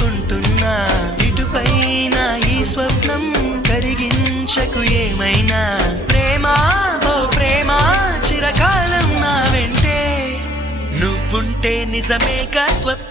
కోరుకుంటున్నా ఇటుపైన ఈ స్వప్నం కరిగించకు ఏమైనా ప్రేమ ఓ ప్రేమ చిరకాలం నా వెంటే నువ్వుంటే నిజమేగా స్వప్నం